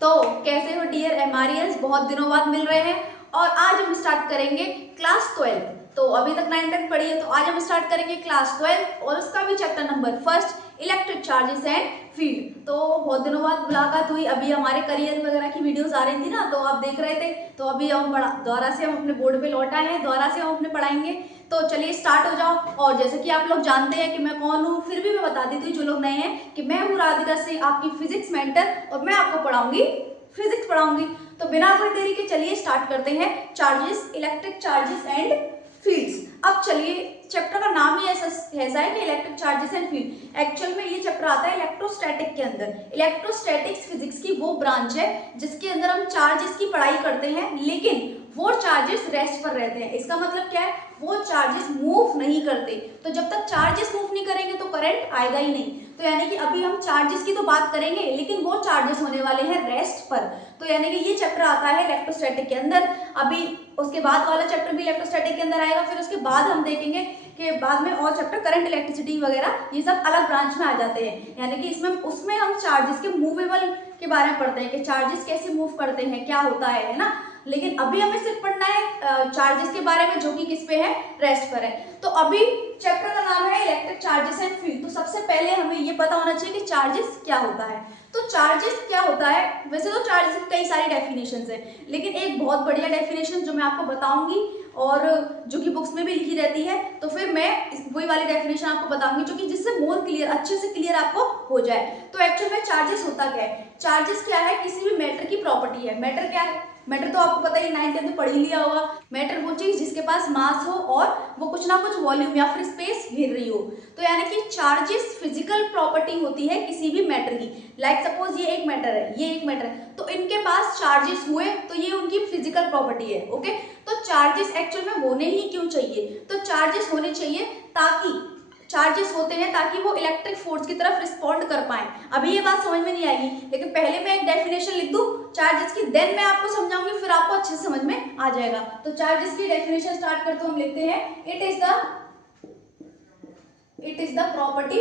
तो कैसे हो डियर एमआरईएस, बहुत दिनों बाद मिल रहे हैं और आज हम स्टार्ट करेंगे क्लास 12। तो अभी तक 9 तक पढ़ी है, तो आज हम स्टार्ट करेंगे क्लास 12 और उसका भी chapter number first electric charges and field. तो बहुत दिनों बाद मुलाकात हुई, अभी हमारे करियर वगैरह की वीडियोस आ रही थी ना, तो आप देख रहे थे। तो अभी हम दोबारा से हम अपने बोर्ड पे लौट आए हैं, दोबारा से हम अपने पढ़ाएंगे। तो चलिए स्टार्ट हो जाओ। और जैसे कि आप लोग जानते हैं कि मैं कौन हूँ, फिर भी मैं बता देती हूँ जो लोग नए हैं कि मैं हूँ राधिका सिंह, आपकी फिजिक्स मेंटर, और मैं आपको पढ़ाऊंगी फिजिक्स पढ़ाऊंगी। तो बिना कोई देरी के चलिए स्टार्ट करते हैं charges, electric charges and fields. अब चलिए, चैप्टर का नाम ही ऐसा है कि electric charges and field. Actual में ये चैप्टर आता है इलेक्ट्रोस्टैटिक के अंदर। इलेक्ट्रोस्टैटिक्स फिजिक्स की वो ब्रांच है जिसके अंदर हम चार्जेस की पढ़ाई करते हैं, लेकिन वो चार्जेस रेस्ट पर रहते हैं। इसका मतलब क्या है, वो चार्जेस मूव नहीं करते। तो जब तक चार्जेस मूव नहीं करेंगे तो करंट आएगा ही नहीं। तो यानी कि अभी हम चार्जेस की तो बात करेंगे, लेकिन वो चार्जेस होने वाले हैं रेस्ट पर। तो यानी कि ये चैप्टर आता है इलेक्ट्रोस्टैटिक के अंदर। अभी उसके बाद वाला चैप्टर भी इलेक्ट्रोस्टैटिक के अंदर आएगा, फिर उसके बाद हम देखेंगे कि बाद में और चैप्टर करंट, इलेक्ट्रिसिटी वगैरह, ये सब अलग ब्रांच में आ जाते हैं। यानी कि इसमें उसमें हम चार्जेस के मूवेबल के बारे में पढ़ते हैं कि चार्जेस कैसे मूव करते हैं, क्या होता है ना। लेकिन अभी हमें सिर्फ पढ़ना है चार्जेस के बारे में, जो कि किस पे है, रेस्ट पर है। तो अभी चैप्टर का नाम है इलेक्ट्रिक चार्जेस एंड फील्ड। तो सबसे पहले हमें ये पता होना चाहिए कि चार्जेस क्या होता है। तो चार्जेस क्या होता है, वैसे तो चार्जेस की कई सारी डेफिनेशंस हैं, लेकिन एक बहुत बढ़िया डेफिनेशन जो मैं आपको बताऊंगी और जो कि बुक्स में भी लिखी रहती है, तो फिर मैं वही वाली डेफिनेशन आपको बताऊंगी जो कि जिससे मोर क्लियर, अच्छे से क्लियर आपको हो जाए। तो एक्चुअल में चार्जेस होता क्या है, चार्जेस क्या है, किसी भी मैटर की प्रॉपर्टी है। मैटर क्या है, मैटर तो आपको पता ही, 9th में पढ़ ही लिया होगा। मैटर वो चीज जिसके पास मास हो और वो कुछ ना कुछ वॉल्यूम या फिर स्पेस घेर रही हो। तो यानी कि चार्जेस फिजिकल प्रॉपर्टी होती है किसी भी मैटर की। लाइक सपोज ये एक मैटर है, ये एक मैटर है, तो इनके पास चार्जेस हुए तो ये उनकी फिजिकल प्रॉपर्टी है। ओके, तो चार्जेस एक्चुअल में होने ही क्यों चाहिए, तो चार्जेस होने चाहिए ताकि चार्जेस होते हैं ताकि वो इलेक्ट्रिक फोर्स की तरफ रिस्पॉन्ड कर पाए। अभी ये बात समझ में नहीं आएगी, लेकिन पहले मैं एक डेफिनेशन लिख दूं चार्जेस की, देन मैं आपको समझाऊंगी, फिर आपको अच्छे से समझ में आ जाएगा। तो चार्जेस की डेफिनेशन स्टार्ट करते हम लिखते हैं, it is the property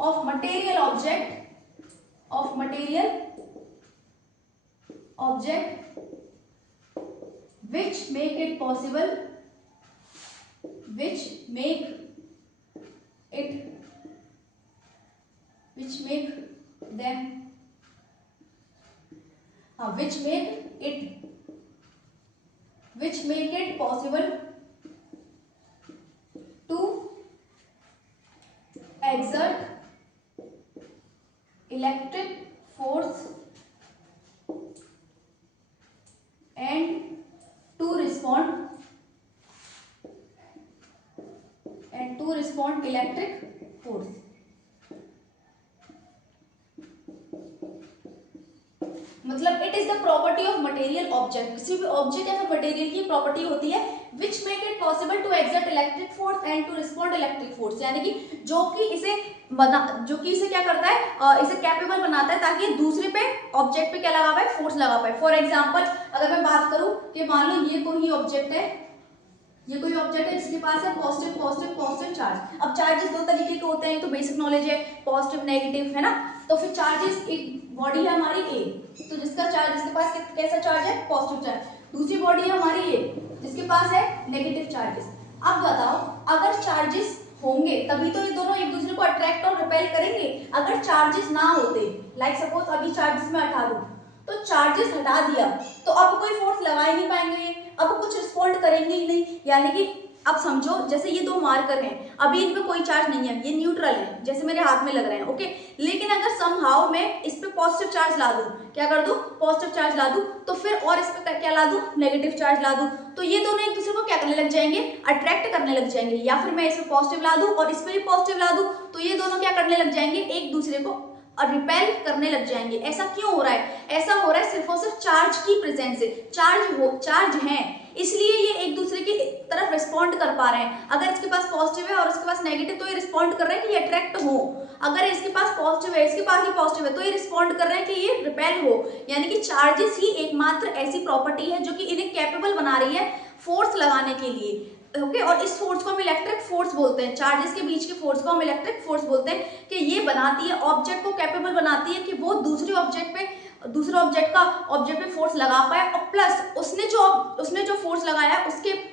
of material object which make it possible, which make them which make it possible to exert electric force and to respond electric force। मतलब it is the property of material object, किसी भी object या फिर material की property होती है which make it possible to exert electric force and to respond electric force. यानी कि जो कि इसे क्या करता है, इसे कैपेबल बनाता है ताकि दूसरे पे ऑब्जेक्ट पे क्या लगा पाए, फोर्स लगा पाए। फॉर एग्जाम्पल अगर मैं बात करूं कि मान लो ये कोई ऑब्जेक्ट है, जिसके पास है पॉजिटिव चार्ज। अब चार्जेस दो तरीके के होते हैं, तो बेसिक नॉलेज है, पॉजिटिव नेगेटिव, है ना। तो फिर चार्जेस, एक बॉडी है हमारी ए, तो जिसके पास कैसा चार्ज है, पॉजिटिव चार्ज। दूसरी बॉडी है हमारी ए जिसके पास है नेगेटिव चार्जेस। अब बताओ, अगर चार्जेस होंगे तभी तो ये दोनों एक दूसरे को अट्रैक्ट और रिपेल करेंगे। अगर चार्जेस ना होते, लाइक सपोज अभी चार्जेस में हटा दूं, तो चार्जेस हटा दिया तो अब कोई फोर्स लगा ही नहीं पाएंगे, अब कुछ रिस्पॉन्ड करेंगे ही नहीं। यानी कि अब समझो, जैसे ये दो मार्कर हैं, अभी इन पे कोई चार्ज नहीं है, ये न्यूट्रल है, जैसे मेरे हाथ में लग रहे हैं। ओके, लेकिन अगर समहाउ मैं इस पे पॉजिटिव चार्ज ला दूं, क्या कर दूं, पॉजिटिव चार्ज ला दूं, तो फिर और इस पे क्या ला दूं, नेगेटिव चार्ज ला दूं, तो ये दोनों एक दूसरे को क्या करने लग जाएंगे, अट्रैक्ट करने लग जाएंगे। या फिर मैं इस पे पॉजिटिव ला दूं और इस पे भी पॉजिटिव ला दूं, तो ये दोनों क्या करने लग जाएंगे, एक दूसरे को रिपेल करने लग जाएंगे। ऐसा क्यों हो रहा है, ऐसा हो रहा है सिर्फ और सिर्फ चार्ज की प्रेजेंस से। चार्ज है इसलिए ये एक दूसरे की तरफ रिस्पॉन्ड कर पा रहे हैं। अगर इसके पास पॉजिटिव है और इसके पास नेगेटिव, तो ये रिस्पॉन्ड कर रहे हैं कि ये अट्रैक्ट हो। अगर इसके पास पॉजिटिव है, इसके पास भी पॉजिटिव है, तो ये रिस्पॉन्ड कर रहे हैं कि ये रिपेल हो। यानी कि चार्जेस ही एकमात्र ऐसी प्रॉपर्टी है जो कि इन्हें कैपेबल बना रही है फोर्स लगाने के लिए। ओके और इस फोर्स को हम इलेक्ट्रिक फोर्स बोलते हैं, चार्जेस के बीच के फोर्स को हम इलेक्ट्रिक फोर्स बोलते हैं कि ये बनाती है ऑब्जेक्ट को कैपेबल बनाती है कि वो दूसरे ऑब्जेक्ट पे फोर्स लगा पाए और प्लस उसने जो फोर्स लगाया है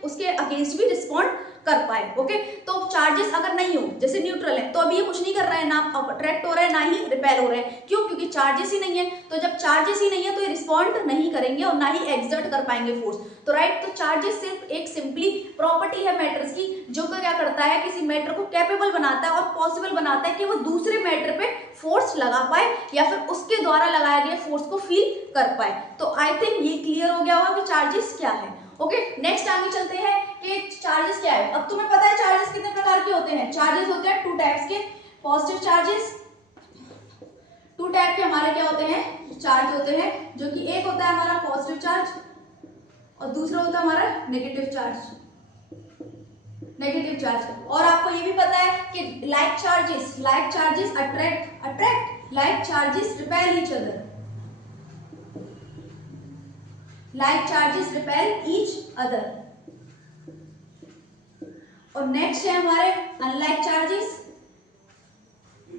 उसके अगेंस्ट भी रिस्पॉन्ड कर पाए। ओके तो चार्जेस अगर नहीं हो, जैसे न्यूट्रल है तो अभी ये कुछ नहीं कर रहा है, ना अट्रैक्ट हो रहा है ना ही रिपेल हो रहा है। क्यों? क्योंकि चार्जेस ही नहीं है। तो जब चार्जेस ही नहीं है तो ये रिस्पॉन्ड नहीं करेंगे और ना ही एक्सर्ट कर पाएंगे फोर्स। तो राइट, तो चार्जेस सिर्फ एक सिंपली प्रॉपर्टी है मैटर्स की, जो क्या करता है, किसी मैटर को कैपेबल बनाता है और पॉसिबल बनाता है कि वो दूसरे मैटर पे फोर्स लगा पाए या फिर उसके द्वारा लगाए गए फोर्स को फील कर पाए। तो आई थिंक ये क्लियर हो गया होगा कि चार्जेस क्या है। ओके नेक्स्ट आगे चलते हैं कि चार्जेस क्या है। अब तुम्हें पता है चार्जेस कितने प्रकार के होते हैं। चार्जेस होते हैं 2 टाइप्स के, पॉजिटिव चार्जेस। 2 टाइप के हमारे क्या होते हैं, चार्ज होते हैं, जो कि एक होता है हमारा पॉजिटिव चार्ज और दूसरा होता है हमारा नेगेटिव चार्ज। और आपको ये भी पता है कि like charges attract, like charges repel each other, like charges repel each other. और नेक्स्ट है हमारे अनलाइक चार्जेस,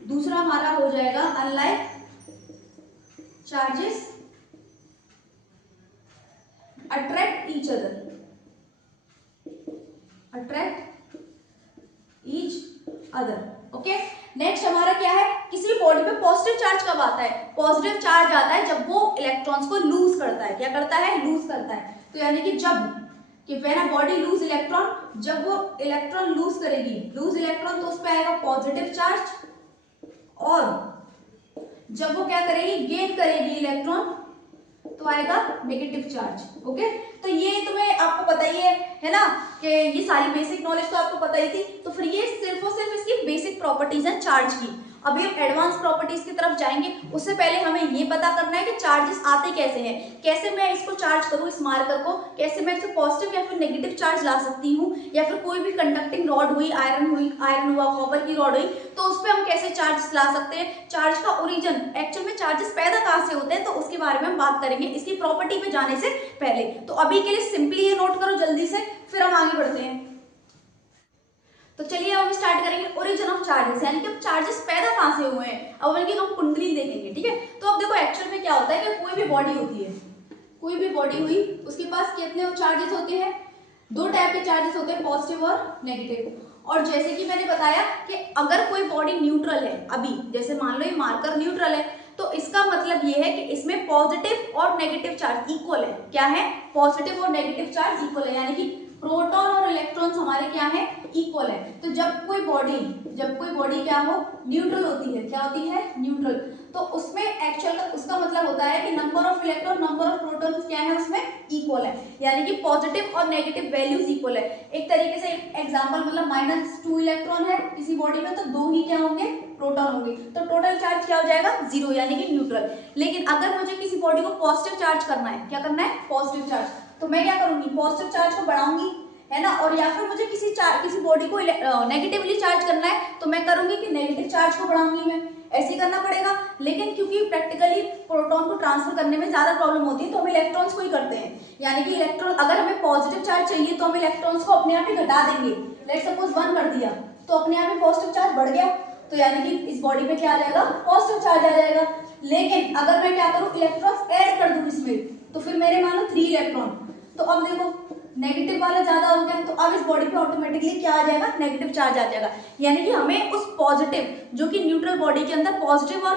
दूसरा हमारा हो जाएगा unlike charges attract each other. Okay next हमारा क्या है, किसी भी बॉडी पे पॉजिटिव चार्ज कब आता है, पॉजिटिव चार्ज आता है जब वो इलेक्ट्रॉन्स को लूज करता है। क्या करता है? लूज करता है। तो यानी कि when a body loose electron, जब वो इलेक्ट्रॉन लूज करेगी, लूज इलेक्ट्रॉन, तो उस पर आएगा पॉजिटिव चार्ज, और जब वो क्या करेगी, गेन करेगी इलेक्ट्रॉन, तो आएगा नेगेटिव चार्ज। ओके तो ये तुम्हें आपको पता ही है ना, कि ये सारी बेसिक नॉलेज तो आपको पता ही थी। तो फिर ये सिर्फ और सिर्फ इसकी बेसिक प्रॉपर्टीज है चार्ज की। अभी हम एडवांस प्रॉपर्टीज की तरफ जाएंगे, उससे पहले हमें ये पता करना है कि चार्जेस आते कैसे हैं, कैसे मैं इसको चार्ज करूं, इस मार्कर को कैसे मैं इसे पॉजिटिव या फिर नेगेटिव चार्ज ला सकती हूँ, या फिर कोई भी कंडक्टिंग रॉड हुई, आयरन हुआ, कॉपर की रॉड हुई, तो उस पर हम कैसे चार्ज ला सकते हैं। चार्ज का ओरिजिन, एक्चुअल में चार्जेस पैदा कहाँ से होते हैं, तो उसके बारे में हम बात करेंगे इसकी प्रॉपर्टी पे जाने से पहले। तो अभी के लिए सिंपली ये नोट करो जल्दी से, फिर हम आगे बढ़ते हैं। तो चलिए अब हम स्टार्ट करेंगे ओरिजिन ऑफ चार्जेस, यानी कि अब चार्जेस पैदा कहाँ से हुए हैं, अब उनकी हम कुंडली देखेंगे। ठीक है, तो अब देखो एक्चुअल में क्या होता है कि कोई भी बॉडी होती है, कोई भी बॉडी हुई, उसके पास कितने चार्जेस होते हैं, 2 टाइप के चार्जेस होते हैं, पॉजिटिव और नेगेटिव। और जैसे कि मैंने बताया कि अगर कोई बॉडी न्यूट्रल है, अभी जैसे मान लो ये मार्कर न्यूट्रल है, तो इसका मतलब ये है कि इसमें पॉजिटिव और नेगेटिव चार्ज इक्वल है। क्या है? पॉजिटिव और नेगेटिव चार्ज इक्वल है, यानी कि प्रोटॉन और इलेक्ट्रॉन्स हमारे क्या है, इक्वल है। तो जब कोई बॉडी क्या हो, न्यूट्रल होती है, क्या होती है, न्यूट्रल, तो उसमें एक्चुअल उसका मतलब होता है कि number of electron, number of protons क्या है, उसमें इक्वल है, यानी कि पॉजिटिव और नेगेटिव वैल्यूज इक्वल है। एक तरीके से एग्जांपल मतलब -2 इलेक्ट्रॉन है किसी बॉडी में, तो 2 ही क्या होंगे, प्रोटॉन होंगे, तो टोटल चार्ज क्या हो जाएगा, 0, यानी कि न्यूट्रल। लेकिन अगर मुझे किसी बॉडी को पॉजिटिव चार्ज करना है, क्या करना है, पॉजिटिव चार्ज, तो मैं क्या करूंगी, पॉजिटिव चार्ज को बढ़ाऊंगी, है ना, और या फिर मुझे किसी बॉडी को नेगेटिवली चार्ज करना है, तो मैं करूंगी कि नेगेटिव चार्ज को बढ़ाऊंगी, मैं ऐसे ही करना पड़ेगा। लेकिन क्योंकि प्रैक्टिकली प्रोटॉन को ट्रांसफर करने में ज्यादा प्रॉब्लम होती है, तो हम इलेक्ट्रॉन्स को ही करते हैं, यानी कि इलेक्ट्रॉन, अगर हमें पॉजिटिव चार्ज चाहिए तो हम इलेक्ट्रॉन्स को अपने आप ही घटा देंगे। लेट्स सपोज 1 कर दिया, तो अपने आप ही पॉजिटिव चार्ज बढ़ गया, तो यानी कि इस बॉडी पे क्या आ जाएगा, पॉजिटिव चार्ज आ जाएगा। लेकिन अगर मैं क्या करूं, इलेक्ट्रॉन्स ऐड कर दूं इसमें, तो फिर मेरे मान लो 3 इलेक्ट्रॉन, तो अब देखो नेगेटिव वाला ज्यादा हो गया, तो अब इस बॉडी पे ऑटोमेटिकली क्या आ जाएगा, नेगेटिव चार्ज आ जाएगा। यानी कि हमें उस पॉजिटिव, जो कि न्यूट्रल बॉडी के अंदर पॉजिटिव और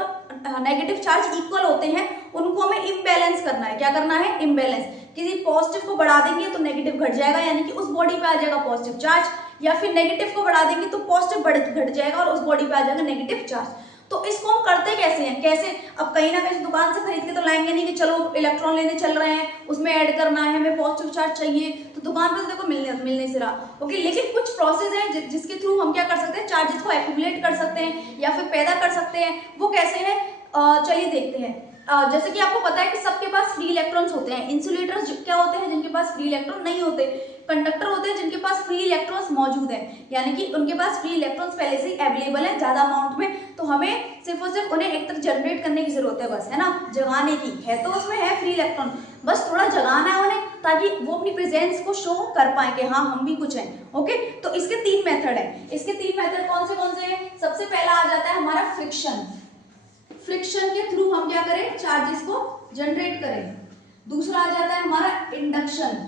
नेगेटिव चार्ज इक्वल होते हैं, उनको हमें इम्बैलेंस करना है। क्या करना है, इम्बैलेंस। किसी पॉजिटिव को बढ़ा देंगे तो नेगेटिव घट जाएगा, यानी कि उस बॉडी पे आ जाएगा पॉजिटिव चार्ज, या फिर नेगेटिव को बढ़ा देंगे तो पॉजिटिव घट जाएगा और उस बॉडी पे आ जाएगा नेगेटिव चार्ज। तो इसको हम करते कैसे हैं, कैसे, अब कहीं ना कहीं दुकान से खरीद के तो लाएंगे नहीं कि चलो इलेक्ट्रॉन लेने चल रहे हैं, उसमें ऐड करना है, हमें पॉजिटिव चार्ज चाहिए, तो दुकान पर देखो मिलने से रहा। ओके, लेकिन कुछ प्रोसेस है जिसके थ्रू हम क्या कर सकते हैं, चार्जेस को एक्यूमुलेट कर सकते हैं या फिर पैदा कर सकते हैं। वो कैसे है, चलिए देखते हैं। जैसे कि आपको पता है कि सबके पास फ्री इलेक्ट्रॉन्स होते हैं। इंसुलेटर्स क्या होते हैं, जिनके पास फ्री इलेक्ट्रॉन नहीं होते। कंडक्टर होते हैं जिनके पास फ्री इलेक्ट्रॉन्स मौजूद हैं, यानी कि उनके पास फ्री इलेक्ट्रॉन्स पहले से ही अवेलेबल है ज्यादा अमाउंट में, तो हमें सिर्फ और सिर्फ उन्हें एक तरफ जनरेट करने की जरूरत है, बस, है ना, जगाने की है। तो उसमें है फ्री इलेक्ट्रॉन, बस थोड़ा जगाना है उन्हें ताकि वो अपनी प्रेजेंस को शो कर पाए कि हाँ हम भी कुछ हैं। ओके, तो इसके 3 मेथड हैं। इसके 3 मेथड कौन से हैं? सबसे पहला आ जाता है हमारा फ्रिक्शन। फ्रिक्शन के थ्रू हम क्या करें, चार्जेस को जनरेट करें। दूसरा आ जाता है हमारा इंडक्शन,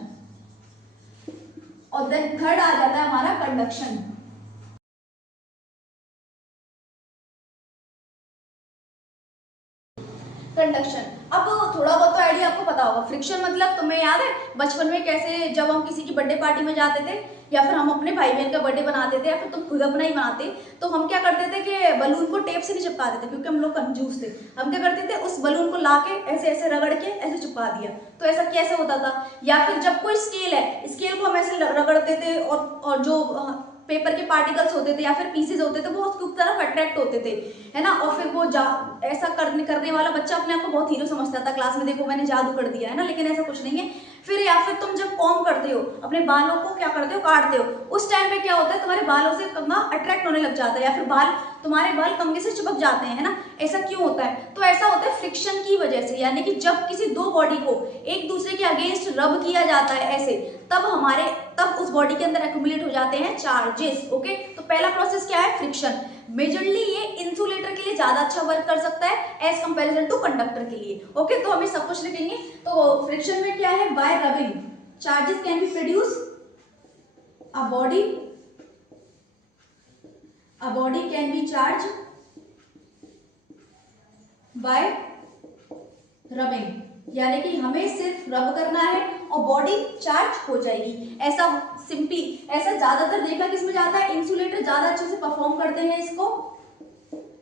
और देन थर्ड आ जाता है हमारा कंडक्शन। कंडक्शन, अब थोड़ा बहुत तो आइडिया आपको पता होगा। फ्रिक्शन मतलब तुम्हें याद है बचपन में कैसे जब हम किसी की बर्थडे पार्टी में जाते थे, या फिर हम अपने भाई बहन का बर्थडे बनाते थे, या फिर तुम खुद अपना ही बनाते, तो हम क्या करते थे कि बलून को टेप से नहीं चिपका देते, क्योंकि हम लोग कंजूस थे। हम क्या करते थे, उस बलून को लाके ऐसे ऐसे रगड़ के ऐसे चिपका दिया। तो ऐसा कैसे होता था? या फिर जब कोई स्केल है, स्केल को हम ऐसे रगड़ते थे, और जो पेपर के पार्टिकल्स होते थे या फिर पीसेज होते थे वो उसकी तरफ अट्रैक्ट होते थे, है ना, और फिर वो ऐसा करने वाला बच्चा अपने आप को बहुत हीरो समझता था क्लास में, देखो मैंने जादू कर दिया, है ना, लेकिन ऐसा कुछ नहीं है। फिर या फिर तुम जब कॉम्ब करते हो, अपने बालों को क्या करते हो, काटते हो, उस टाइम पे क्या होता है, तुम्हारे बालों से कंघा अट्रैक्ट होने लग जाता है, या फिर तुम्हारे बाल कंघे से चिपक जाते हैं, है ना। ऐसा क्यों होता है? तो ऐसा होता है फ्रिक्शन की वजह से, यानी कि जब किसी दो बॉडी को एक दूसरे के अगेंस्ट रब किया जाता है ऐसे, तब उस बॉडी के अंदर एक्यूमुलेट हो जाते हैं चार्जेस। ओके, तो पहला प्रोसेस क्या है, फ्रिक्शन। मेजरली ये इंसुलेटर के लिए ज्यादा अच्छा वर्क कर सकता है एज कंपैरिजन टू कंडक्टर के लिए। ओके, तो हम सब कुछ लिखेंगे। तो फ्रिक्शन में क्या है, bye rubbing charges can be produce, a body can be charge bye rubbing, यानी कि हमें सिर्फ रब करना है और बॉडी चार्ज हो जाएगी। ऐसा सिंपली, ऐसा ज्यादातर देखा किसमें जाता है, इंसुलेटर ज्यादा अच्छे से परफॉर्म करते हैं इसको।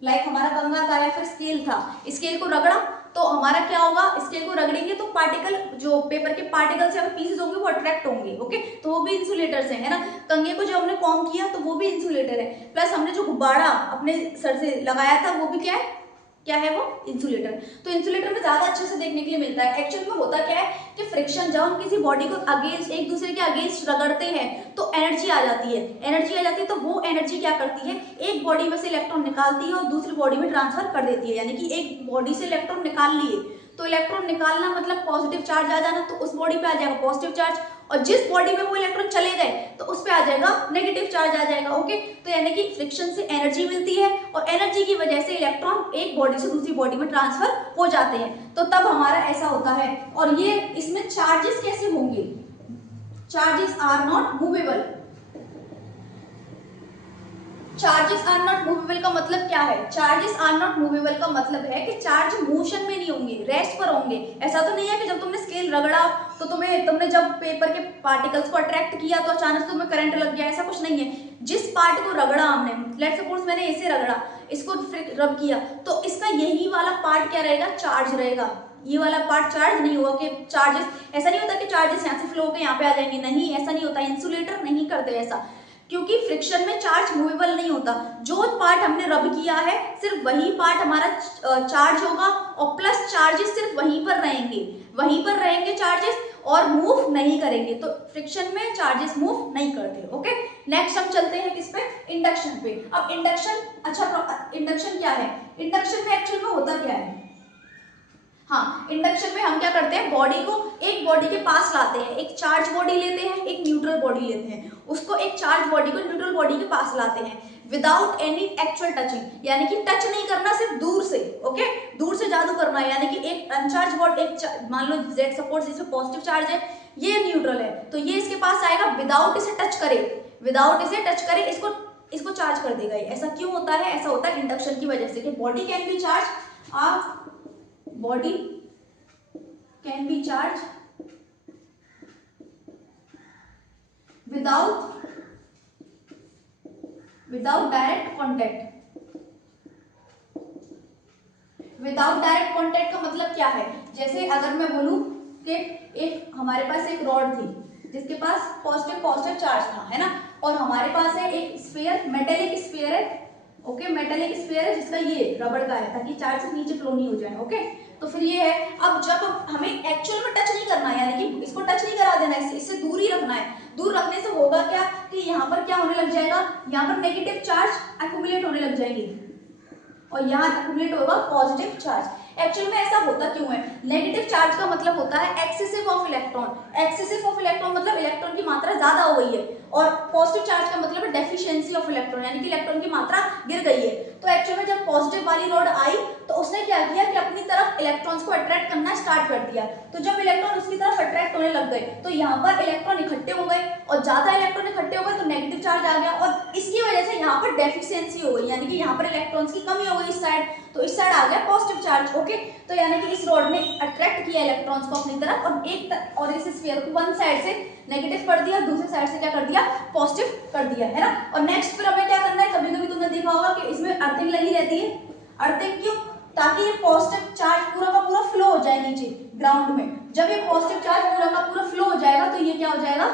लाइक हमारा कंघा था या फिर स्केल था, स्केल को रगड़ा तो हमारा क्या होगा, स्केल को रगड़ेंगे तो पार्टिकल, जो पेपर के पार्टिकल्स या पीसेस होंगे वो अट्रैक्ट होंगे। ओके, तो वो भी इंसुलेटर है ना। कंघे को जो हमने कॉम्ब किया तो वो भी इंसुलेटर है, प्लस हमने जो गुब्बारा अपने सर से लगाया था वो भी क्या है वो इंसुलेटर। तो इंसुलेटर में ज्यादा अच्छे से देखने के लिए मिलता है। एक्चुअल में होता क्या है कि फ्रिक्शन, जब हम किसी बॉडी को अगेंस्ट, एक दूसरे के अगेंस्ट रगड़ते हैं तो एनर्जी आ जाती है, तो वो एनर्जी क्या करती है, एक बॉडी में से इलेक्ट्रॉन निकालती है और दूसरी बॉडी में ट्रांसफर कर देती है। यानी कि एक बॉडी से इलेक्ट्रॉन निकाल लिए तो इलेक्ट्रॉन निकालना मतलब पॉजिटिव चार्ज आ जाना, तो उस बॉडी पे आ जाएगा पॉजिटिव चार्ज, और जिस बॉडी में वो इलेक्ट्रॉन चले गए तो उस पे आ जाएगा नेगेटिव चार्ज आ जाएगा। ओके, तो यानी कि फ्रिक्शन से एनर्जी मिलती है और एनर्जी की वजह से इलेक्ट्रॉन एक बॉडी से दूसरी बॉडी में ट्रांसफर हो जाते हैं, तो तब हमारा ऐसा होता है। और ये इसमें चार्जेस कैसे होंगे, charges are not movable. Charges are not movable का मतलब क्या है, चार्जेस आर नॉट मूवेबल का मतलब है कि चार्ज मोशन में नहीं होंगे, रेस्ट पर होंगे। ऐसा तो नहीं है कि जब तुमने स्केल रगड़ा तो तुमने जब पेपर के पार्टिकल्स को अट्रैक्ट किया तो अचानक तुम्हें करंट लग गया, ऐसा कुछ नहीं है। जिस पार्ट को रगड़ा हमने, लेट्स सपोज मैंने इसे रगड़ा, इसको रब किया, तो इसका यही वाला पार्ट क्या रहेगा, चार्ज रहेगा। ये वाला पार्ट चार्ज नहीं होगा कि चार्जेस, ऐसा नहीं होता कि चार्जेस यहाँ से फ्लो होकर यहाँ पे आ जाएंगे, नहीं, ऐसा नहीं होता। इंसुलेटर नहीं करते ऐसा, क्योंकि फ्रिक्शन में चार्ज मूवेबल नहीं होता। जो पार्ट हमने रब किया है सिर्फ वही पार्ट हमारा चार्ज होगा, और प्लस चार्जेस सिर्फ वहीं पर रहेंगे चार्जेस, और मूव नहीं करेंगे। तो फ्रिक्शन में चार्जेस मूव नहीं करते। ओके, नेक्स्ट हम चलते हैं किस पे, इंडक्शन पे। अब इंडक्शन, अच्छा इंडक्शन क्या है, इंडक्शन में एक्चुअल में होता क्या है, हाँ, इंडक्शन में हम क्या करते हैं, बॉडी को एक बॉडी के पास लाते हैं, एक चार्ज बॉडी लेते हैं, एक न्यूट्रल बॉडी लेते हैं, उसको एक चार्ज बॉडी को न्यूट्रल बॉडी के पास लाते हैं विदाउट एनी एक्चुअल टचिंग, यानी कि टच नहीं करना, सिर्फ दूर से। ओके, दूर से जादू करना है, यानी कि एक अनचार्ज बॉडी, मान लो जेड सपोर्ट जिसमें पॉजिटिव चार्ज है, ये न्यूट्रल है, तो ये इसके पास आएगा विदाउट इसे टच करे, इसको चार्ज कर देगा। ऐसा क्यों होता है, ऐसा होता है इंडक्शन की वजह से कि body can be charge, body can be charged without direct contact। Without direct contact का मतलब क्या है, जैसे अगर मैं बोलूं कि एक हमारे पास एक रॉड थी जिसके पास पॉजिटिव चार्ज था, है ना, और हमारे पास है एक स्फीयर, मेटेलिक स्फीयर है ओके, मेटेलिक स्फीयर है जिसका ये रबड़ का है ताकि चार्ज से नीचे फ्लो नहीं हो जाए। ओके, तो फिर ये है। अब जब हमें एक्चुअल में टच नहीं करना है, यानी कि इसको टच नहीं करा देना है, इससे दूर ही रखना है। दूर रखने से होगा क्या कि यहाँ पर क्या होने लग जाएगा, यहाँ पर नेगेटिव चार्ज एक्यूमुलेट होने लग जाएंगे और यहाँ एक्यूमुलेट होगा पॉजिटिव चार्ज। एक्चुअल में ऐसा होता क्यों है? नेगेटिव चार्ज का मतलब होता है excessive of electron. Excessive of electron मतलब इलेक्ट्रॉन की मात्रा ज्यादा हो गई है, और पॉजिटिव चार्ज का मतलब है डेफिशिएंसी ऑफ इलेक्ट्रॉन, यानी कि इलेक्ट्रॉन की मात्रा गिर गई है। तो एक्चुअल में जब पॉजिटिव वाली रॉड आई तो उसने क्या किया कि अपनी तरफ इलेक्ट्रॉन्स को अट्रैक्ट करना स्टार्ट कर दिया। तो जब इलेक्ट्रॉन उसकी तरफ अट्रैक्ट होने लग गए तो यहाँ पर इलेक्ट्रॉन इकट्ठे हो गए, और ज्यादा इलेक्ट्रॉन इकट्ठे हो गए तो नेगेटिव चार्ज आ गया, और इसकी वजह से यहाँ पर डेफिशिएंसी हो गई, यानी कि यहाँ पर इलेक्ट्रॉन्स की कमी हो गई इस साइड, तो इस साइड आ गया पॉजिटिव चार्ज। ओके, तो यानी कि इस रॉड ने अट्रैक्ट किया इलेक्ट्रॉन्स को अपनी तरफ, और इस स्फीयर को वन साइड से नेगेटिव कर दिया, दूसरी साइड से क्या कर दिया, पॉजिटिव कर दिया, है ना। और नेक्स्ट फिर हमें क्या करना है, कभी कभी तुमने देखा होगा कि इसमें अर्थिंग लगी रहती है। अर्थिंग क्यों? ताकि ये पॉजिटिव चार्ज पूरा का पूरा फ्लो हो जाए नीचे ग्राउंड में। जब ये पॉजिटिव चार्ज पूरा का पूरा फ्लो हो जाएगा तो ये क्या हो जाएगा,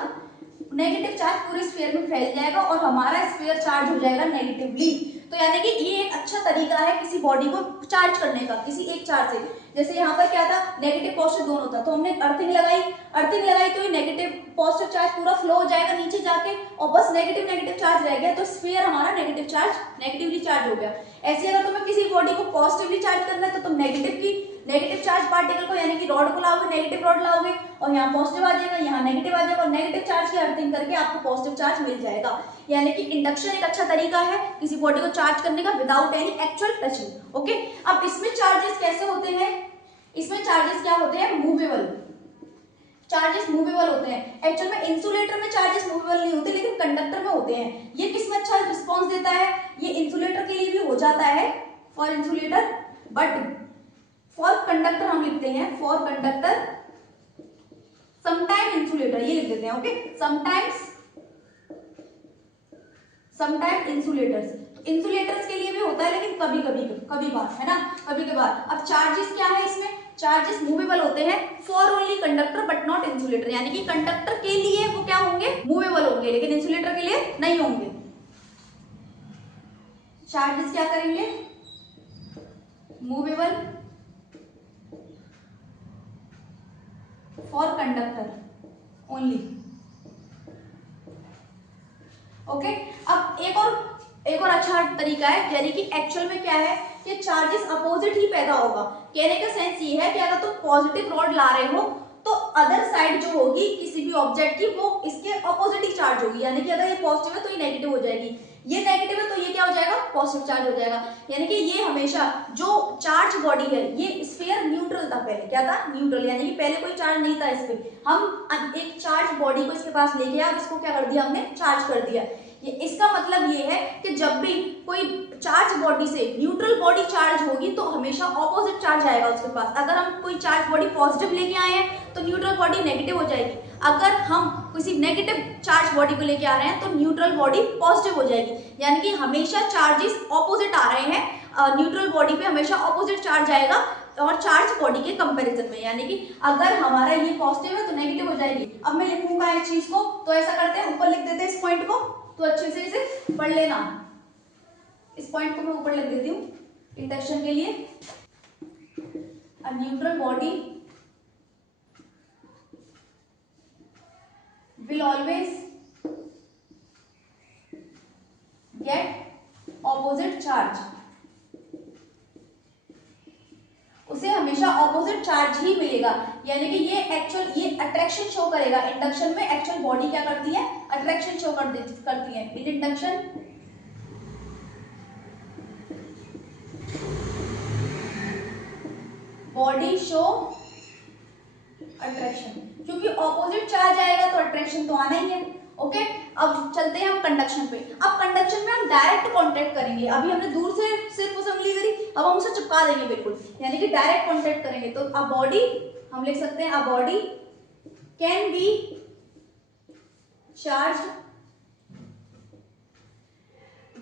नेगेटिव चार्ज पूरे स्फीयर में फैल जाएगा और हमारा स्फीयर चार्ज हो जाएगा नेगेटिवली। तो यानी कि ये एक अच्छा तरीका है किसी बॉडी को चार्ज करने का, किसी एक चार्ज से। जैसे यहाँ पर क्या था, नेगेटिव पॉजिटिव दोनों था, तो हमने अर्थिंग लगाई तो ये नेगेटिव पॉजिटिव चार्ज पूरा फ्लो हो जाएगा नीचे जाके, और बस नेगेटिव चार्ज रह गया, तो स्फीयर हमारा नेगेटिवली चार्ज हो गया। ऐसे अगर तुम्हें किसी बॉडी को पॉजिटिवली चार्ज करना है तो तुम नेगेटिव चार्ज पार्टिकल को, यानी कि रॉड को लाओगे, नेगेटिव रॉड लाओगे, और यहाँ पॉजिटिव आ जाएगा, यहाँ नेगेटिव आ जाएगा, और नेगेटिव चार्ज की अर्थिंग करके आपको पॉजिटिव चार्ज मिल जाएगा। यानी कि इंडक्शन एक अच्छा तरीका है किसी बॉडी को चार्ज करने का without any actual touching. Okay, अब इसमें चार्जेस कैसे होते हैं? इसमें चार्जेस क्या होते हैं, मूवेबल चार्जेस मूवेबल होते हैं। एक्चुअल में इंसुलेटर में चार्जेस मूवेबल नहीं होते, लेकिन कंडक्टर में होते हैं। ये किसमें अच्छा रिस्पॉन्स देता है? ये इंसुलेटर के लिए भी हो जाता है, for insulator, but for conductor हम लिखते हैं, फॉर कंडक्टर समटाइम इंसुलेटर, ये लिख देते हैं। Okay, sometime insulators. इंसुलेटर्स के लिए भी होता है, लेकिन कभी बार, है ना, कभी कभार। अब चार्जेस क्या है इसमें? चार्जेस मूवेबल होते हैं for only conductor but not insulator, यानी कि कंडक्टर के लिए वो क्या होंगे, मूवेबल होंगे, लेकिन इंसुलेटर के लिए नहीं होंगे। चार्जेस क्या करेंगे, movable for conductor only. Okay, अब एक और अच्छा तरीका है, यानी कि एक्चुअल में क्या है कि चार्जेस अपोजिट ही पैदा होगा। कहने का सेंस ये है कि अगर तुम पॉजिटिव रॉड ला रहे हो तो अदर साइड जो होगी किसी भी ऑब्जेक्ट की वो इसके अपोजिट ही चार्ज होगी, यानी कि अगर ये पॉजिटिव है तो ये नेगेटिव हो जाएगी, ये नेगेटिव है तो ये क्या हो जाएगा, पॉजिटिव चार्ज हो जाएगा। यानी कि ये हमेशा जो चार्ज बॉडी है, ये स्फीयर न्यूट्रल था पहले, क्या था, न्यूट्रल, यानी कि पहले कोई चार्ज नहीं था इस पे। हम एक चार्ज बॉडी को इसके पास लेके आए और इसको क्या कर दिया, हमने चार्ज कर दिया। इसका मतलब ये है कि जब भी कोई चार्ज बॉडी से न्यूट्रल बॉडी चार्ज होगी तो हमेशा ऑपोजिट चार्ज आएगा उसके पास। अगर हम कोई चार्ज बॉडी पॉजिटिव लेके आए हैं तो न्यूट्रल बॉडी नेगेटिव हो जाएगी, अगर हम किसी नेगेटिव चार्ज बॉडी को लेके आ रहे हैं तो न्यूट्रल बॉडी पॉजिटिव हो जाएगी। यानी कि हमेशा चार्जेस ऑपोजिट आ रहे हैं, न्यूट्रल बॉडी पे हमेशा ऑपोजिट चार्ज आएगा और चार्ज बॉडी के कंपैरिजन में, यानी कि अगर हमारा ये पॉजिटिव है तो नेगेटिव हो जाएगी। अब मैं लिखूंगा इस चीज को, तो ऐसा करते हैं, ऊपर लिख देते हैं इस पॉइंट को, तो अच्छे से इसे पढ़ लेना। इस पॉइंट को मैं ऊपर लिख देती हूँ इंडक्शन के लिए। A neutral body will always get opposite charge, उसे हमेशा ऑपोजिट चार्ज ही मिलेगा। यानी कि ये अट्रैक्शन शो करेगा। इंडक्शन में एक्चुअल बॉडी क्या करती है, अट्रैक्शन शो करती है। इन इंडक्शन बॉडी शो अट्रैक्शन, क्योंकि ऑपोजिट चार्ज आएगा तो अट्रैक्शन तो आना ही है। ओके, अब चलते हैं हम कंडक्शन पे। अब कंडक्शन में हम डायरेक्ट कांटेक्ट करेंगे। अभी हमने दूर से सिर्फ असेंबली करी, अब हम उसे चिपका देंगे बिल्कुल, यानी कि डायरेक्ट कांटेक्ट करेंगे। तो अ बॉडी हम लिख सकते हैं, a body can be charge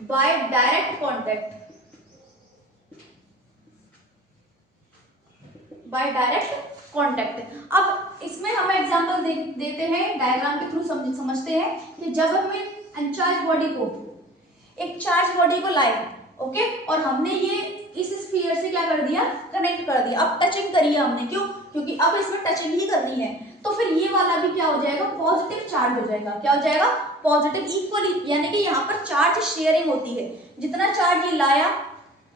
by direct contact, by direct contact. अब इसमें हम एग्जांपल देते हैं, डायग्राम के थ्रू समझते हैं कि जब हमें अनचार्ज बॉडी को एक चार्ज बॉडी को लाए, ओके, और हमने ये इस स्फीयर से क्या कर दिया, कनेक्ट कर दिया। अब टचिंग करी है हमने, क्यों, क्योंकि अब इसमें टचिंग ही करनी है, तो फिर ये वाला भी क्या हो जाएगा, पॉजिटिव चार्ज हो जाएगा। क्या हो जाएगा, पॉजिटिव, इक्वली, यानी कि यहाँ पर चार्ज शेयरिंग होती है, जितना चार्ज ये लाया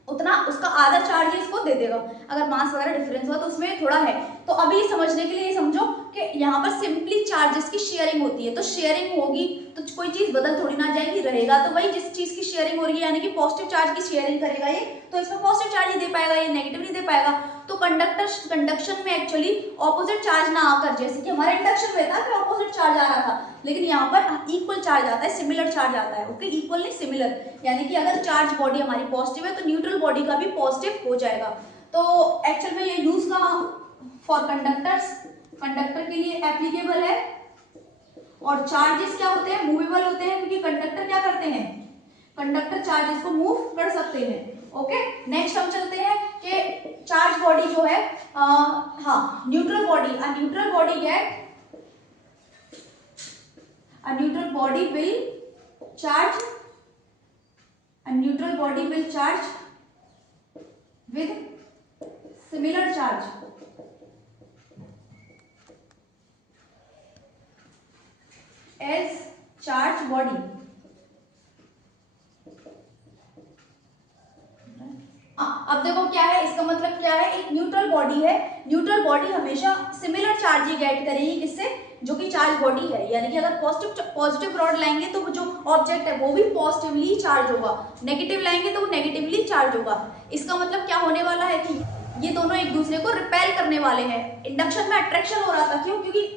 उतना उसका आधा चार्ज इसको दे देगा। अगर मास वगैरह डिफरेंस हुआ तो उसमें थोड़ा है। तो अभी समझने के लिए ये समझो कि यहाँ पर सिंपली चार्जेस की शेयरिंग होती है, तो शेयरिंग होगी तो कोई चीज बदल थोड़ी ना जाएगी, रहेगा तो वही जिस चीज की शेयरिंग हो रही है, यानी कि पॉजिटिव चार्ज की शेयरिंग करेगा ये, तो इसमें पॉजिटिव चार्ज ही दे पाएगा, ये नेगेटिव नहीं दे पाएगा। तो कंडक्शन में एक्चुअली ऑपोजिट चार्ज ना आकर, जैसे कि हमारे इंडक्शन में था कि ऑपोजिट चार्ज आ रहा था, लेकिन यहाँ पर इक्वल चार्ज आता है, सिमिलर चार्ज आता है। ओके, इक्वल नहीं सिमिलर, यानी कि अगर चार्ज बॉडी हमारी पॉजिटिव है तो न्यूट्रल बॉडी का भी पॉजिटिव हो जाएगा। तो एक्चुअल में ये यूज का फॉर कंडक्टर्स, कंडक्टर के लिए एप्लीकेबल है। और चार्जेस क्या होते हैं, मूवेबल होते हैं, क्योंकि कंडक्टर क्या करते हैं, कंडक्टर चार्जेस को मूव कर सकते हैं। ओके, नेक्स्ट हम चलते हैं कि चार्ज बॉडी जो है, हाँ, neutral body, neutral body get, a neutral body will charge, a neutral body will charge with similar charge as charge body। अब देखो क्या है, इसका मतलब क्या है, एक न्यूट्रल बॉडी है, न्यूट्रल बॉडी हमेशा सिमिलर चार्ज ही गेट करेगी, किससे, जो कि चार्ज बॉडी है, यानी कि अगर पॉजिटिव रॉड लाएंगे तो जो ऑब्जेक्ट है वो भी पॉजिटिवली चार्ज होगा, नेगेटिव लाएंगे तो वो नेगेटिवली चार्ज होगा। इसका मतलब क्या होने वाला है कि ये दोनों एक दूसरे को रिपेल करने वाले हैं। इंडक्शन में अट्रैक्शन हो रहा था, क्यों, क्योंकि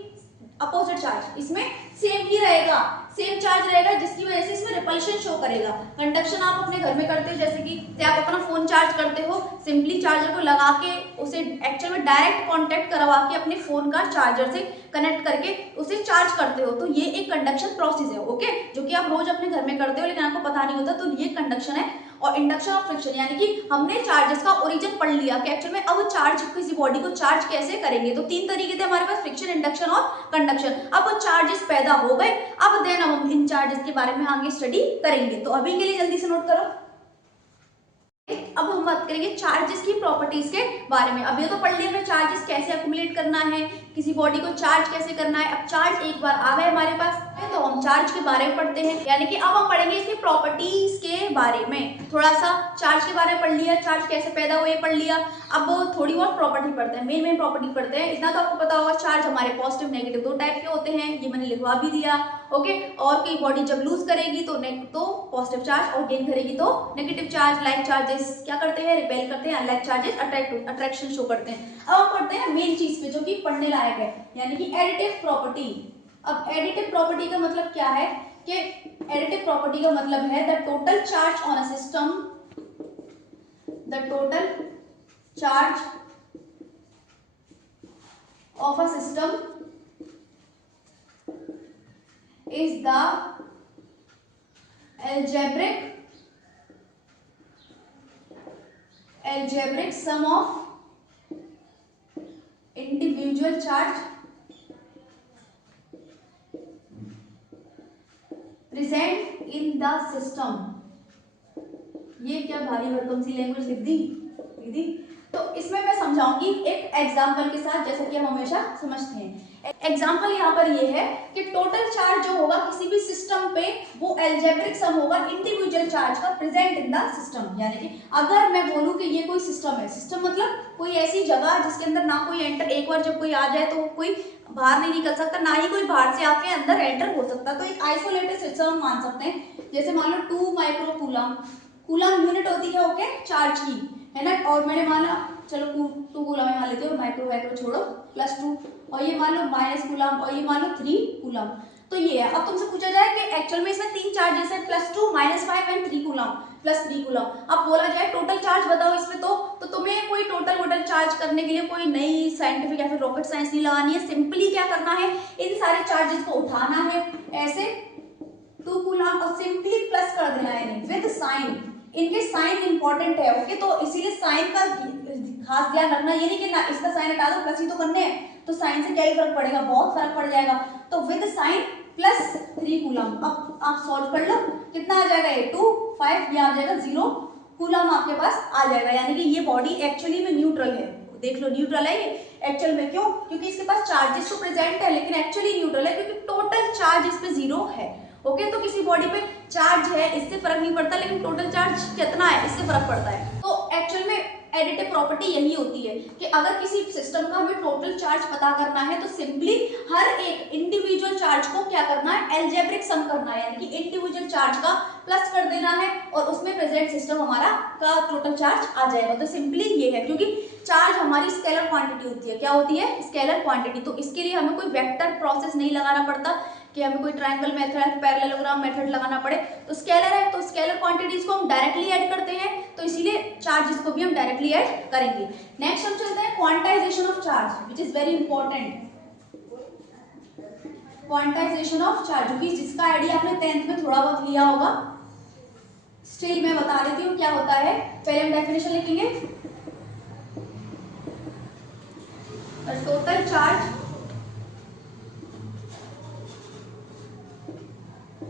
अपोजिट चार्ज, इसमें सेम ही रहेगा, सेम चार्ज रहेगा, जिसकी वजह से इसमें रिपल्शन शो करेगा। कंडक्शन आप अपने घर में करते हो, जैसे कि आप अपना फोन चार्ज करते हो, सिंपली चार्जर को लगा के उसे एक्चुअल में डायरेक्ट कांटेक्ट करवा के अपने फोन का चार्जर से कनेक्ट करके उसे चार्ज करते हो, तो ये एक कंडक्शन प्रोसेस है। ओके, जो कि आप रोज अपने घर में करते हो लेकिन आपको पता नहीं होता, तो ये कंडक्शन है। और इंडक्शन ऑफ फ्रिक्शन, यानी कि हमने चार्जेस का ओरिजिन पढ़ लिया कि एक्चुअल में अब चार्ज, किसी बॉडी को चार्ज कैसे करेंगे। तो तीन तरीके थे हमारे पास, फ्रिक्शन, इंडक्शन और कंडक्शन। अब वो चार्जेस पैदा हो गए, अब देन हम इन चार्जेस के बारे में आगे स्टडी करेंगे। तो अभी के लिए जल्दी से नोट करो। अब हम बात करेंगे चार्जेस की प्रॉपर्टीज के बारे में। अभी तो पढ़ लिया हमने चार्जेस कैसे अक्यूमुलेट करना है, किसी बॉडी को चार्ज कैसे करना है। अब चार्ज एक बार आ गए हमारे पास, तो हम चार्ज के बारे में पढ़ते हैं, यानी कि अब हम पढ़ेंगे इसकी प्रॉपर्टीज के बारे में। थोड़ा सा चार्ज के बारे में पढ़ लिया, चार्ज कैसे पैदा हुए पढ़ लिया, अब थोड़ी बहुत प्रॉपर्टी पढ़ते हैं, मेन प्रॉपर्टी पढ़ते हैं। इतना तो आपको पता होगा, चार्ज हमारे पॉजिटिव नेगेटिव दो टाइप के होते हैं, ये मैंने लिखवा भी दिया। ओके, और कोई बॉडी जब लूज करेगी तो पॉजिटिव चार्ज, और गेन करेगी तो नेगेटिव चार्ज। लाइक चार्जेस क्या करते हैं, रिपेल करते हैं, अनलाइक चार्जेस अट्रैक्शन शो करते हैं। अब हम पढ़ते हैं मेन चीज पे, जो कि पढ़ने लायक है, यानी कि एडिटिव प्रॉपर्टी। अब एडिटिव प्रॉपर्टी का मतलब क्या है कि एडिटिव प्रॉपर्टी का मतलब है the total charge on a system, the total charge of a system is the algebraic sum of individual charge present in the system। ये क्या भारी भरकम सी लैंग्वेज लिख दी दीदी। तो इसमें मैं समझाऊंगी एक एग्जाम्पल के साथ, जैसे कि हम हमेशा समझते हैं। एग्जाम्पल यहाँ पर ये है कि टोटल चार्ज जो होगा किसी भी सिस्टम पे, वो अलजेब्रिक सम होगा इंडिविजुअल चार्ज का प्रेजेंट इन द सिस्टम। यानी कि अगर मैं बोलूँ कि ये कोई सिस्टम है, सिस्टम मतलब कोई ऐसी जगह जिसके अंदर ना कोई एंटर, एक बार जब कोई आ जाए तो कोई बाहर नहीं निकल सकता, ना ही कोई बाहर से आके अंदर एंटर हो सकता, तो एक आइसोलेटेड सिस्टम मान सकते हैं। जैसे मान लो 2 माइक्रो कूलम, कूलम यूनिट होती है ओके चार्ज की, है ना। और मैंने माना चलो 2 कूलम मान लेते हो, माइक्रो छोड़ो, +2, और ये मान लो माइनस कूलम, और ये मान लो 3 कूलम। तो ये है। अब तुमसे पूछा जाए कि एक्चुअल में इसमें 3 चार्जेस है, +2, -5 एंड 3 कूलम, +3 कूलम। अब बोला जाए टोटल चार्ज बताओ इसमें, तो तुम्हें कोई टोटल चार्ज करने के लिए कोई नई साइंटिफिक या फिर रॉकेट साइंस नहीं लगानी है। सिंपली क्या करना है, इन सारे चार्जेस को उठाना है ऐसे 2 कूलम और सिंपली प्लस कर देना है विद साइन। इनके साइन इंपॉर्टेंट है ओके, तो इसीलिए साइन का खास ध्यान रखना। ये नहीं कि ना इसका साइन हटा दो, प्लस ही तो करने हैं, तो साइन से क्या ही फर्क पड़ेगा, बहुत फर्क पड़ जाएगा। तो विद साइन +3 कूलम। अब आप सॉल्व कर लो, कितना आ जाएगा, ये 2, 5, ये आ जाएगा 0 कूलम आपके पास आ जाएगा, यानी कि ये बॉडी एक्चुअली में न्यूट्रल है। देख लो न्यूट्रल है ये एक्चुअल में, क्यों? क्योंकि इसके पास चार्जेस तो प्रेजेंट है लेकिन एक्चुअली न्यूट्रल है, क्योंकि टोटल चार्ज इस पे 0 है। ओके, तो किसी बॉडी पे चार्ज है इससे फर्क नहीं पड़ता, लेकिन टोटल चार्ज कितना है इससे फर्क पड़ता है। तो एक्चुअल में एडिटिव प्रॉपर्टी यही होती है कि अगर किसी सिस्टम का हमें टोटल चार्ज पता करना है तो सिंपली हर एक इंडिविजुअल चार्ज को क्या करना है, एल्जेब्रिक सम करना है, यानी कि इंडिविजुअल चार्ज का प्लस कर देना है और उसमें प्रेजेंट सिस्टम हमारा का टोटल चार्ज आ जाएगा। तो सिंपली ये है, क्योंकि चार्ज हमारी स्केलर क्वांटिटी होती है। क्या होती है? Scalar quantity. तो इसके लिए हमें कोई वेक्टर प्रोसेस नहीं लगाना पड़ता कि हमें कोई ट्रायंगल मेथड, पैरेललोग्राम मेथड लगाना पड़े। तो स्केलर है तो स्केलर क्वांटिटीज को हम डायरेक्टली ऐड करते हैं, तो इसीलिए चार्जेस को भी हम डायरेक्टली ऐड करेंगे। नेक्स्ट हम चलते हैं quantization of charge, which is very important. Quantization of charge, कि जिसका आइडिया आपने 10th में थोड़ा बहुत लिया होगा, स्टिल मैं बता देती हूँ क्या होता है। पहले हम डेफिनेशन लिखेंगे, total charge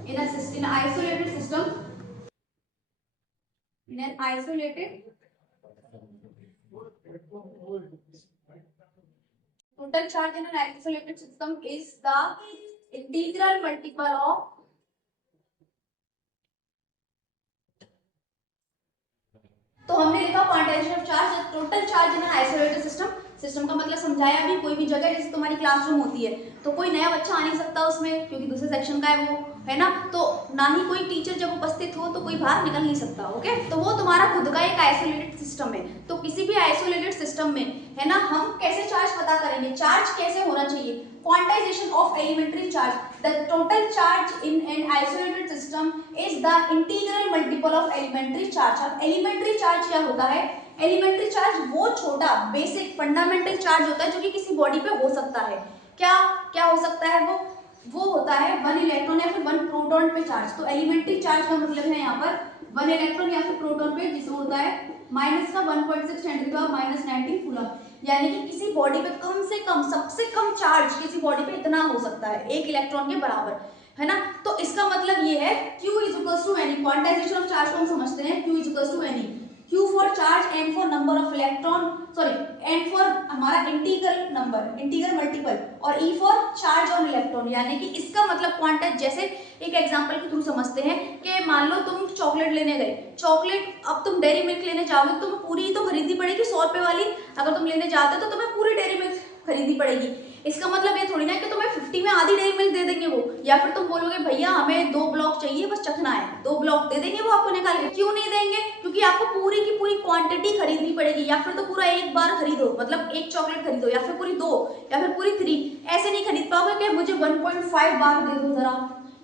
in an isolated system, in an isolated total charge in an isolated system is the integral multiple of तो हमने लिखा quantization of charge, total charge in an isolated system. System का मतलब समझाया भी, कोई भी जगह जैसे तुम्हारी क्लासरूम होती है तो कोई नया बच्चा आ नहीं सकता उसमें, क्योंकि दूसरे सेक्शन का है वो, है ना। तो ना ही कोई टीचर जब उपस्थित हो तो कोई बाहर निकल नहीं सकता। ओके, तो वो तुम्हारा खुद का एक आइसोलेटेड सिस्टम है। तो किसी भी आइसोलेटेड सिस्टम में, है ना, हम कैसे चार्ज पता करेंगे, चार्ज कैसे होना चाहिए? Quantization of elementary charge, the total charge in an isolated system is the integral multiple of elementary charge. अब एलिमेंट्री चार्ज क्या होता है? एलिमेंट्री चार्ज वो छोटा बेसिक फंडामेंटल चार्ज होता है जो कि किसी बॉडी पे हो सकता है। क्या क्या हो सकता है? वो होता है 1 इलेक्ट्रॉन या फिर 1 प्रोटॉन पे चार्ज। तो एलिमेंट्री चार्ज का मतलब है यहाँ पर 1 इलेक्ट्रॉन या फिर प्रोटॉन पे, जिसमें होता है माइनस का 1.6 × 10⁻19 कूलम। यानी कि किसी बॉडी पे कम से कम, सबसे कम चार्ज किसी बॉडी पे इतना हो सकता है, 1 इलेक्ट्रॉन के बराबर, है ना। तो इसका मतलब ये है Q is equals to N E, quantization of charge को हम समझते हैं Q is equals to N E, Q for charge, N for number of electron, sorry N for हमारा इंटीग्रल नंबर, इंटीग्रल मल्टीपल, और E for charge on electron. यानी कि इसका मतलब क्वांटाइज, जैसे एक एग्जांपल के थ्रू समझते हैं कि मान लो तुम चॉकलेट लेने गए, चॉकलेट अब तुम डेयरी मिल्क लेने जाओगे तो तुम्हें पूरी तो खरीदनी पड़ेगी 100 रुपए वाली, अगर तुम लेने जाते हो तो तुम्हें पूरी डेयरी मिल्क खरीदनी पड़ेगी। इसका मतलब ये थोड़ी ना कि तुम्हें 50 में आधी डेयरी मिल्क दे देंगे वो, या फिर तुम बोलोगे भैया हमें 2 ब्लॉक चाहिए बस चखना है, 2 ब्लॉक दे देंगे वो आपको निकाल के। क्यों नहीं देंगे? क्योंकि आपको पूरी की पूरी क्वांटिटी खरीदनी पड़ेगी, या फिर तो पूरा एक बार खरीदो, मतलब एक चॉकलेट खरीदो, या फिर पूरी 2 या फिर पूरी 3। ऐसे नहीं खरीद पाओगे कि मुझे 1.5 बार दे दो जरा,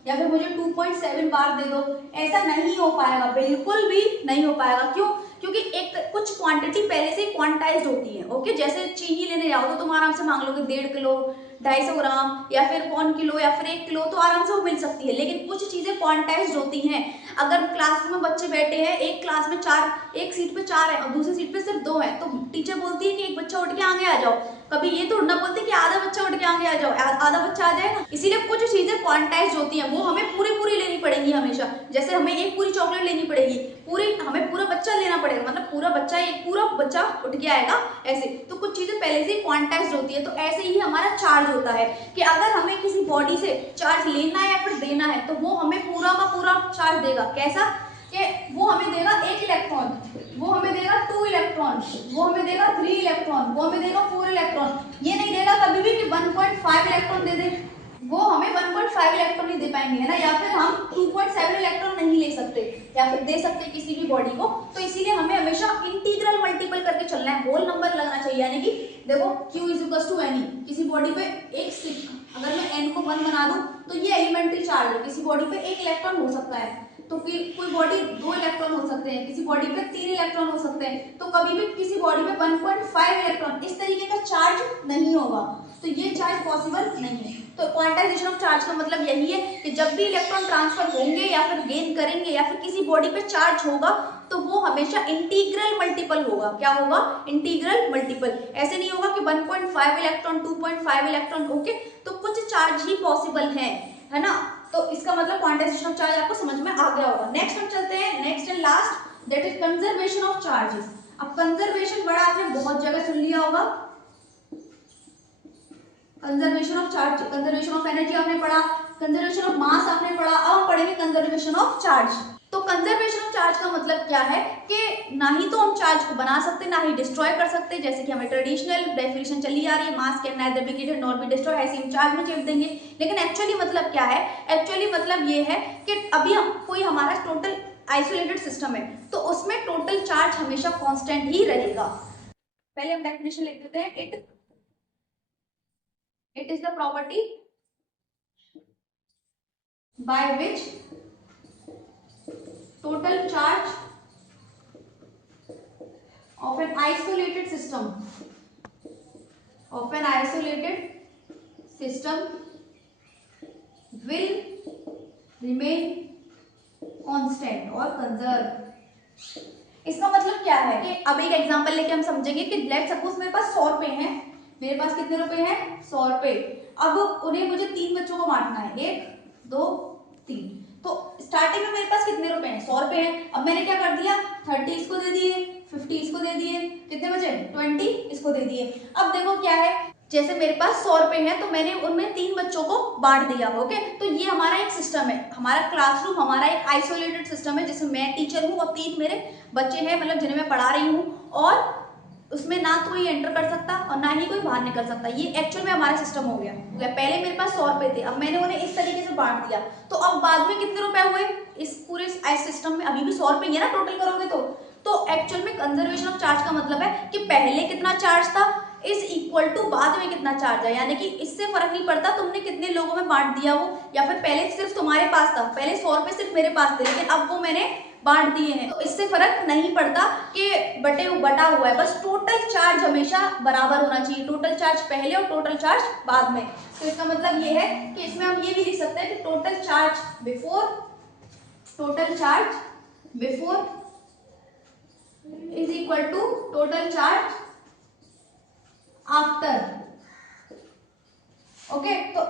या फिर मुझे 2.7 बार दे दो। ऐसा नहीं हो पाएगा, बिल्कुल भी नहीं हो पाएगा। क्यों? क्योंकि एक कुछ क्वांटिटी पहले से क्वांटाइज्ड होती है। ओके, जैसे चीनी लेने जाओ तो तुम आराम से मांग लोगे 1.5 किलो, 250 ग्राम, या फिर 1 किलो, या फिर 1 किलो, तो आराम से वो मिल सकती है। लेकिन कुछ चीजें क्वांटाइज्ड होती हैं। अगर क्लास में बच्चे बैठे हैं, एक क्लास में 4, एक सीट पे 4 है और दूसरी सीट पे सिर्फ 2 है, तो टीचर बोलती है कि एक बच्चा उठ के आगे आ जाओ। कभी ये तो ना बोलते कि आधा बच्चा उठ के आगे आ जाओ, आधा बच्चा आ जाए ना। इसीलिए कुछ चीजें क्वांटाइज्ड होती हैं, वो हमें पूरी पूरी लेनी पड़ेगी हमेशा। जैसे हमें एक पूरी चॉकलेट लेनी पड़ेगी, पूरी हमें पूरा बच्चा लेना पड़ेगा, मतलब पूरा बच्चा, एक पूरा बच्चा उठ के आएगा ऐसे। तो कुछ चीजें पहले से क्वांटाइज्ड होती है। तो ऐसे ही हमारा चार्ज होता है कि अगर हमें किसी बॉडी से चार्ज लेना है या फिर देना है तो वो हमें पूरा का पूरा चार्ज देगा। कैसा? कि वो हमें देगा 1 इलेक्ट्रॉन, वो हमें देगा 2 इलेक्ट्रॉन, वो हमें देगा 3 इलेक्ट्रॉन, वो हमें देगा 4 इलेक्ट्रॉन। ये नहीं देगा कभी भी कि 1.5 इलेक्ट्रॉन दे दे, वो हमें 1.5 इलेक्ट्रॉन नहीं दे पाएंगे, है ना। या फिर हम 2.7 इलेक्ट्रॉन नहीं ले सकते या फिर दे सकते किसी भी बॉडी को। तो इसीलिए हमें हमेशा इंटीग्रल मल्टीपल करके चलना है, होल नंबर लगना चाहिए। यानी कि देखो Q is equal to N E, किसी बॉडी पे एक, अगर मैं n को 1 बना दूं तो ये एलिमेंट्री चार्ज है, किसी बॉडी पे 1 इलेक्ट्रॉन हो सकता है। तो फिर कोई बॉडी 2 इलेक्ट्रॉन हो सकते हैं, किसी बॉडी पे 3 इलेक्ट्रॉन हो सकते हैं। तो कभी भी किसी बॉडी में 1.5 इलेक्ट्रॉन इस तरीके का चार्ज नहीं होगा, तो ये चार्ज पॉसिबल नहीं है। तो क्वांटाइजेशन ऑफ चार्ज का मतलब यही है कि जब भी इलेक्ट्रॉन ट्रांसफर होंगे या फिर गेन करेंगे या फिर किसी बॉडी पे चार्ज होगा तो वो हमेशा इंटीग्रल मल्टीपल होगा। क्या होगा? Integral multiple. ऐसे नहीं होगा कि 1.5 इलेक्ट्रॉन, 2.5 इलेक्ट्रॉन। ओके, तो कुछ चार्ज ही पॉसिबल है ना। तो इसका मतलब क्वांटाइजेशन ऑफ चार्ज आपको समझ में आ गया होगा। नेक्स्ट हम चलते हैं, next and last that is conservation of charges. अब कंजर्वेशन वर्ड आपने बहुत जगह सुन लिया होगा, conservation of charge, conservation of energy आपने पढ़ा, कंजर्वेशन ऑफ मास आपने पढ़ा, अब हम पढ़ेंगे कंजर्वेशन ऑफ चार्ज। तो कंजर्वेशन ऑफ चार्ज का मतलब क्या है कि ना ही तो हम चार्ज को बना सकते ना ही डिस्ट्रॉय कर सकते, जैसे कि हमें ट्रेडिशनल डेफिनेशन चली आ रही है, मास can neither be created nor be destroy, ऐसे हम चार्ज में चेप देंगे। लेकिन एक्चुअली मतलब क्या है, एक्चुअली मतलब ये है कि अभी कोई हमारा टोटल आइसोलेटेड सिस्टम है तो उसमें टोटल चार्ज हमेशा कांस्टेंट ही रहेगा। पहले हम डेफिनेशन लिख देते हैं, it is the property by which total charge of an isolated system will remain constant और conserve। इसका मतलब क्या है कि अब एक एग्जांपल लेके हम समझेंगे कि लेट्स सपोज मेरे पास 100 रुपए हैं, मेरे पास कितने रुपए हैं 100 रुपए। अब उन्हें मुझे 3 बच्चों को बांटना है, 1 2 3। तो स्टार्टिंग में मेरे पास कितने रुपए हैं 100 रुपए हैं। अब मैंने क्या कर दिया 30 इसको दे दिए, 50 इसको दे दिए, कितने बचे 20 इसको दे दिए। अब देखो क्या है, जैसे मेरे पास 100 रुपए हैं तो मैंने उनमें 3 बच्चों को बांट दिया। ओके, तो ये हमारा एक सिस्टम है, हमारा क्लासरूम हमारा एक आइसोलेटेड सिस्टम है जिसमें मैं टीचर हूँ और 3 मेरे बच्चे हैं, मतलब जिन्हें मैं पढ़ा रही हूँ, और उसमें ना तो कोई एंटर कर सकता और ना ही कोई बाहर निकल सकता। ये एक्चुअल में हमारा सिस्टम हो गया। पहले मेरे पास 100 रुपए थे, अब मैंने उन्हें इस तरीके से बांट दिया, तो अब बाद में कितने रुपए हुए इस पूरे सिस्टम में, अभी भी 100 रुपए ही है ना टोटल करोगे तो एक्चुअल में कंजर्वेशन ऑफ चार्ज का मतलब है कि पहले कितना चार्ज था इज इक्वल टू बाद में कितना चार्ज है, यानी कि इससे फर्क नहीं पड़ता तुमने कितने लोगों में बांट दिया वो, या फिर पहले सिर्फ तुम्हारे पास था, पहले 100 रुपए सिर्फ मेरे पास थे लेकिन अब वो मैंने बांट दिए हैं, तो इससे फर्क नहीं पड़ता कि बटा हुआ है, बस टोटल चार्ज हमेशा बराबर होना चाहिए, टोटल चार्ज पहले और टोटल चार्ज बाद में। तो इसका मतलब ये है कि इसमें हम ये भी लिख सकते हैं कि total charge before is equal to total charge after. Okay, तो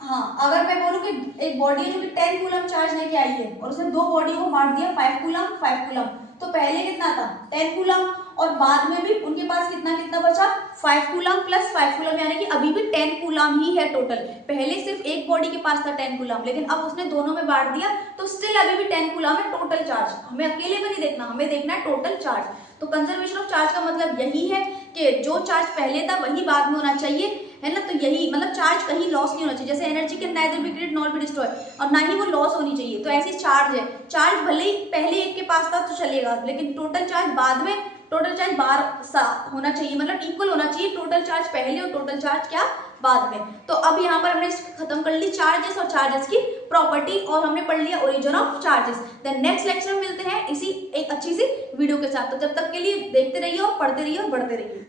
हाँ, अगर मैं बोलूं कि एक बॉडी है जो कि 10 कूलम चार्ज लेके आई है और उसने दो बॉडी को बांट दिया 5 कूलम, तो पहले कितना था 10 कूलम और बाद में भी उनके पास कितना बचा 5 कूलम प्लस 5 कूलम, यानी कि अभी भी 10 कूलम ही है टोटल। पहले सिर्फ एक बॉडी के पास था 10 कूलम, लेकिन अब उसने दोनों में बांट दिया तो स्टिल अभी भी 10 कूलम है टोटल चार्ज। हमें अकेले में नहीं देखना, हमें देखना है टोटल चार्ज। तो कंजर्वेशन ऑफ चार्ज का मतलब यही है कि जो चार्ज पहले था वही बाद में होना चाहिए, है ना। तो यही मतलब चार्ज कहीं लॉस नहीं होना चाहिए, जैसे energy can neither be created nor be destroy, और ना ही वो लॉस होनी चाहिए। तो ऐसी चार्ज है, चार्ज भले ही पहले एक के पास था तो चलेगा, लेकिन टोटल चार्ज बाद में, टोटल चार्ज बार होना चाहिए, मतलब इक्वल होना चाहिए टोटल चार्ज पहले और टोटल चार्ज क्या बाद में। तो अब यहाँ पर हमने खत्म कर ली चार्जेस और चार्जेस की प्रॉपर्टी, और हमने पढ़ लिया origin of charges. Then next lecture में मिलते हैं इसी एक अच्छी सी वीडियो के साथ। तो जब तक के लिए देखते रहिए और पढ़ते रहिए और बढ़ते रहिए।